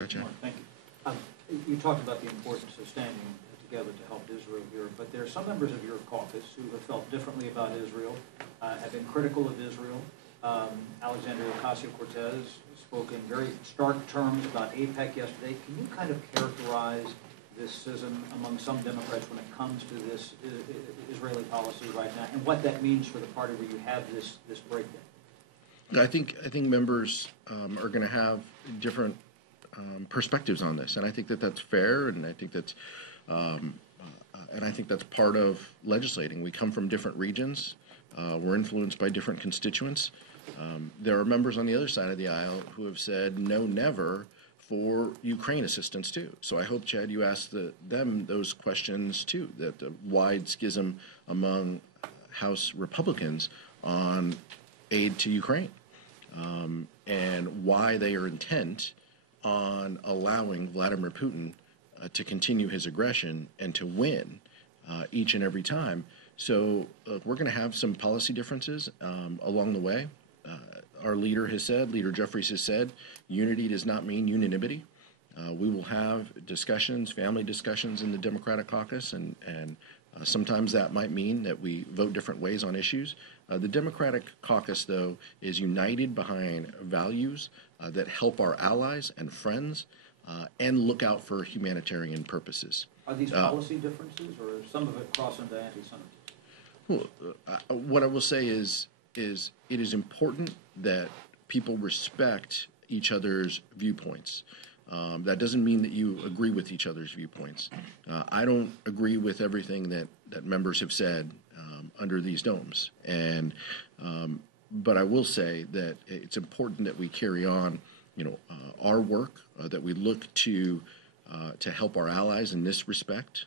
Gotcha. Thank you. You talked about the importance of standing together to help Israel here, but there are some members of your caucus who have felt differently about Israel, have been critical of Israel. Alexandria Ocasio-Cortez spoke in very stark terms about AIPAC yesterday. Can you kind of characterize this schism among some Democrats when it comes to this Israeli policy right now, and what that means for the party where you have this breakdown? I think members are going to have different perspectives on this, and I think that that's fair, and I think that's part of legislating. We come from different regions. We're influenced by different constituents. There are members on the other side of the aisle who have said no, never for Ukraine assistance too. So I hope, Chad, you ask them those questions too, that the wide schism among House Republicans on aid to Ukraine, and why they are intent on allowing Vladimir Putin to continue his aggression and to win each and every time. So we're going to have some policy differences along the way. Our leader has said, Leader Jeffries has said, unity does not mean unanimity. We will have discussions, family discussions in the Democratic caucus, and sometimes that might mean that we vote different ways on issues. The Democratic caucus, though, is united behind values that help our allies and friends and look out for humanitarian purposes. Are these policy differences, or some of it cross into anti-Semitism? Well, what I will say is it is important that people respect each other's viewpoints. That doesn't mean that you agree with each other's viewpoints. I don't agree with everything that members have said under these domes, but I will say that it's important that we carry on, our work, that we look to help our allies in this respect,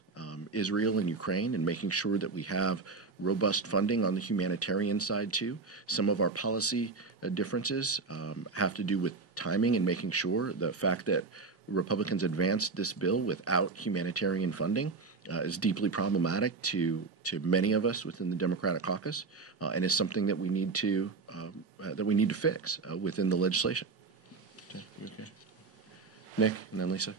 Israel and Ukraine, and making sure that we have robust funding on the humanitarian side too. Some of our policy differences have to do with timing and making sure. The fact that Republicans advanced this bill without humanitarian funding is deeply problematic to many of us within the Democratic caucus, and is something that we need to fix within the legislation. Okay. Nick, and then Lisa.